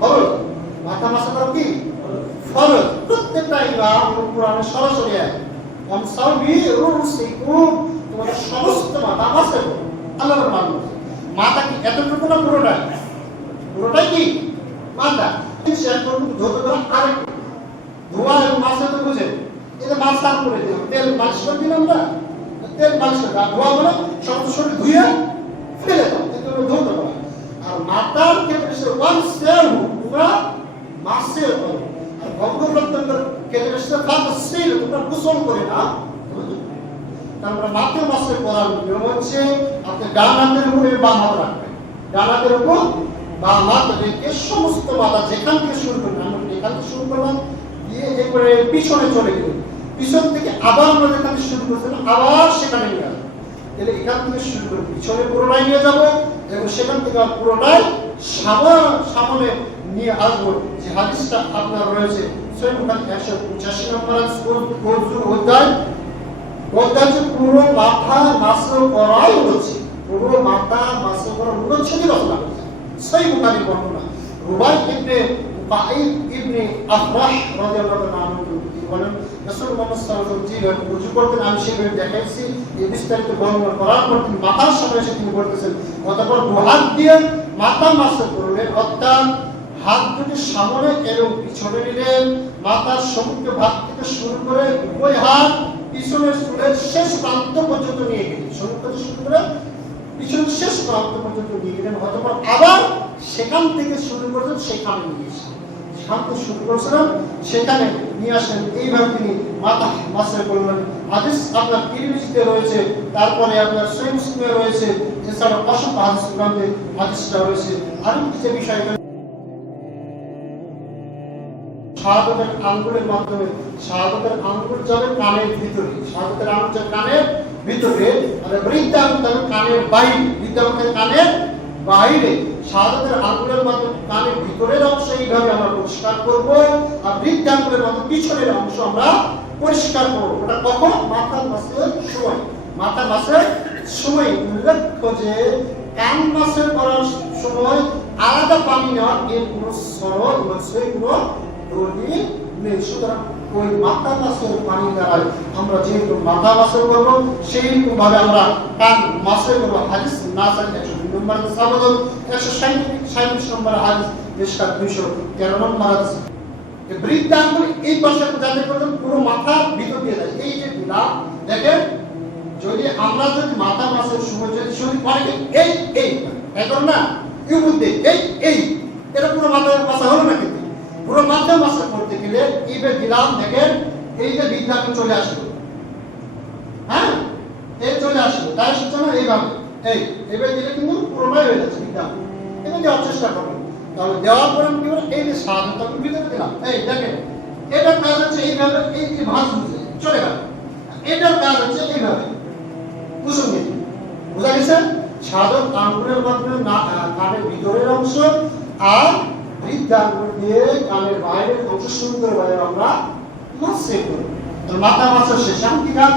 ফরজ মাথা মাসা করা কি ফরজ। প্রত্যেকটা ইমাম কোরআনে সরাসরি আমসাউ বিরুসিকুম, তোমাদের সমস্ত মাথা মাসা করো। আল্লাহর মানব মাথা কি এতটুকু না পুরোটাই? পুরোটাই কি মাথা শেয়ার করুন। ধুতে করে আরেক ধোয়া এবং মাসা তো বুঝে, এটা মাছ সাফ করে দিলাম, তেল মালিশ করে দিলাম না, তেল মালিশ করে ধোয়া বলে সমস্ত শরীর ধুয়ে ফেলে দাও, এটা হলো ধুতে করা। আর মাথার ক্ষেত্রে সে ওয়ান সেল পুরা মাসে করো। আর ভগবতের ক্ষেত্রে সে ফাত সিল পুরা গোসল করে না। তারপরে মাথা মাসে করার নিয়ম হচ্ছে আপনি ডান হাতের উপরে বাম হাত রাখবেন, ডান হাতের উপর বাম হাত রেখে সমস্ত মাথা যেখান থেকে শুরু করবেন, আমরা এখান থেকে শুরু করলাম দিয়ে এরপরে পিছনে চলে গেল, পিছন থেকে আবার আমরা যেখান থেকে শুরু করছিলাম আবার সেখানে নিয়ে আসবো। তাহলে এখান থেকে শুরু করে পিছনে পুরোটাই নিয়ে যাবো এবং সেখান থেকে পুরোটাই সামনে নিয়ে আসবো। যে হাদিসটা আপনার রয়েছে সহিহ বুখারী 185 নম্বর অধ্যায়, পুরো মাথা মাসল করাই হচ্ছে, পুরো মাথা মাসল করা হচ্ছে কি রচনা করছে সহিহ বুখারী বর্ণনা। রুবাই ইবনে বাঈদ ইবনে আফরাহ রাদিয়াল্লাহু আনহু বলেন রাসূল মুহাম্মদ সাল্লাল্লাহু আলাইহি ওয়াসাল্লাম রুজু করতেন, আমি সেভাবে দেখাইছি। এই বিস্তারিত বর্ণনা করার পর তিনি মাথার সামনে এসে তিনি বলতেছেন, অতঃপর দু হাত দিয়ে মাথা মাসল করলেন, অর্থাৎ হাত দুটি সামনে এবং পিছনে নিলেন। মাথার সমুদ্র ভাগ থেকে শুরু করে উভয় হাত পিছনের চুলের শেষ প্রান্ত পর্যন্ত নিয়ে গেলেন, সমুদ্র থেকে শুরু করে পিছনের শেষ প্রান্ত পর্যন্ত নিয়ে গেলেন। অতঃপর আবার সেখান থেকে শুরু করেছেন সেখানে নিয়ে এসে, সেখান থেকে শুরু করেছিলেন সেখানে নিয়ে আসেন। এইভাবে তিনি মাথা মাসে করলেন। হাদিস আপনার তিরমিজিতে রয়েছে, তারপরে আপনার সহিহ মুসলিমে রয়েছে, এছাড়া অসংখ্য হাদিস গ্রন্থে হাদিসটা রয়েছে। আর যে বিষয়টা শাহাদাতের আঙ্গুলের মাধ্যমে, শাহাদাতের আঙ্গুল যাবে কানের ভিতরে, শাহাদাতের আঙ্গুল যাবে কানের ভিতরে, আর বৃদ্ধাঙ্গুল যাবে কানের বাইরে, বৃদ্ধাঙ্গুল কানের বাইরে। শাহাদাতের আঙ্গুলের মাধ্যমে কানের ভিতরের অংশ এইভাবে আমরা পরিষ্কার করব, আর বৃদ্ধাঙ্গুলের মাধ্যমে পিছনের অংশ আমরা পরিষ্কার করব। ওটা কখন? মাথার মাসের সময়। মাথার মাসের সময় উল্লেখ্য যে কান মাসের করার সময় আলাদা পানি নেওয়ার এর কোনো সরল মাসের কোনো দলিল নেই। সুতরাং ওই মাথা মাসের পানি দ্বারা আমরা যেহেতু মাথা মাসে করবো সেইরকম ভাবে আমরা কান মাসে করবো। হাদিস নাসাই 102 নম্বর সাবদল 137 নম্বর হাদিস মিশকাত 213 নম্বর হাদিস। এই বৃদ্ধাঙ্গুল এই পাশে যাতে করবেন পুরো মাথা ভিতর দিয়ে যায়। এই যে বিলা দেখেন, যদি আমরা যদি মাথা মাসের সময় যদি শরীর করে এই এই এখন না ইউ বুদ্ধি এই এটা পুরো মাথা হলো না, কিন্তু পুরো মাথা মাসা করতে গেলে এইভাবে দিলাম, দেখেন এই যে বৃদ্ধাঙ্গুল চলে আসলো, হ্যাঁ এই চলে আসলো, তাই হচ্ছে না এইভাবে এইভাবে দিলে কিন্তু পুরোটাই হয়ে যাচ্ছে বৃদ্ধাঙ্গুল। এটা দেওয়ার চেষ্টা করবেন, তাহলে দেওয়ার পরে কি হলো, এই যে সাধারণত ভিতরে দিলাম, এই দেখেন এটার কাজ হচ্ছে এইভাবে, এই যে ভাঁজ বুঝে চলে গেল, এটার কাজ হচ্ছে এইভাবে কুসুম দিয়ে। বুঝা গেছে? সাধারণ আঙ্গুলের মাধ্যমে কানের ভিতরের অংশ আর বৃদ্ধাঙ্গুল দিয়ে কানের বাইরের অংশ সুন্দরভাবে আমরা মাসে করব। মাথা মাসের শেষে কি কাজ?